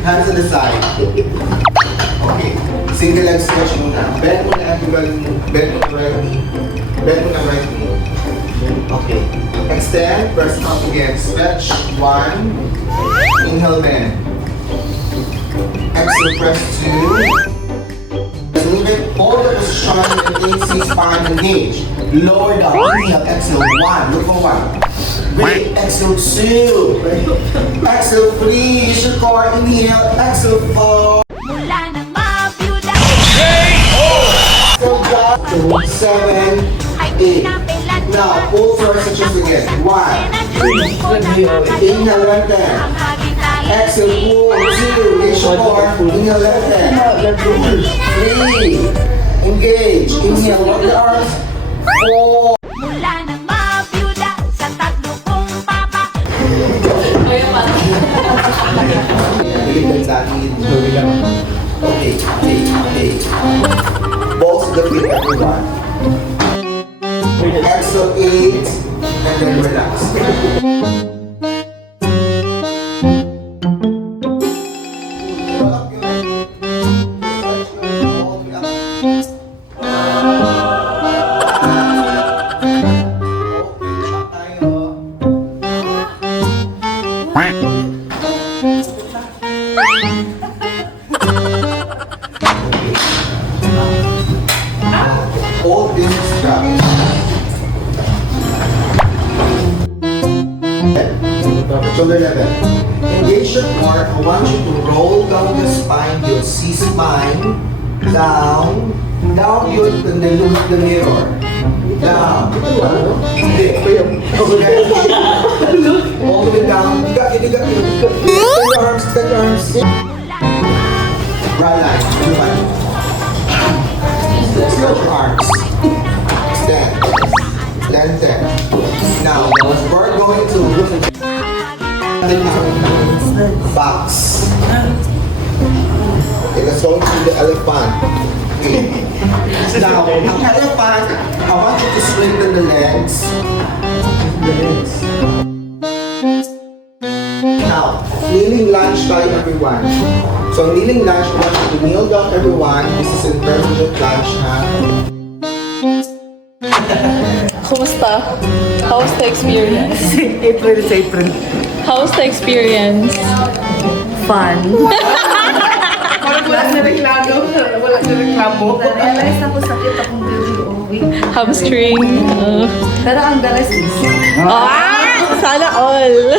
Hands on the side. Okay. Single leg stretch muna. Bend mo na everybody mo. Bend mo na right knee. Bend mo na right knee. Okay. Extend. Press up again. Stretch. 1. Inhale, bend. Exhale, press 2. Leave it. Hold the position and AC spine engage. Lower down. Inhale. Exhale. 1. Look for 1. Breathe. Exhale. 2. Exhale. 3. Use your core. Inhale. Exhale. 4. Mula ng mabiyuda 7, 8. Now, pull first and just again. 1, 2. Inhale, lengthen. Exhale, pull. 2. Reach your core. Inhale, lengthen. 3. Engage. Inhale, lock the arms. 4. Mula ng mabiyuda sa tatlo kong papa. Balik sa akin. Okay, okay. Balls to the feet, everyone. Exhale 8, and then relax. Hold this strap. Shoulder level. Engage your core. I want you to roll down the spine. You'll see spine. Down. Down yun. And then look at the mirror. Down. Hindi. All the way down. You got. Extend your arms. Right line. Everybody. Stretch your arms. Extend. Lengthen. Now, we're going to box. Okay, let's go into the elephant. Okay. Now, ang elephant, I want you to straighten the legs. Now, kneeling lunge tayo, everyone. So, kneeling lunge, I want you to kneel down, everyone. This is intelligent lunge, ha? Kumusta? How's the experience? April sa April. How's the experience? Fun. Wala na reklamo. Na-realize na po sakit akong building week. Hamstring? Pero ang the rest is... Sana all!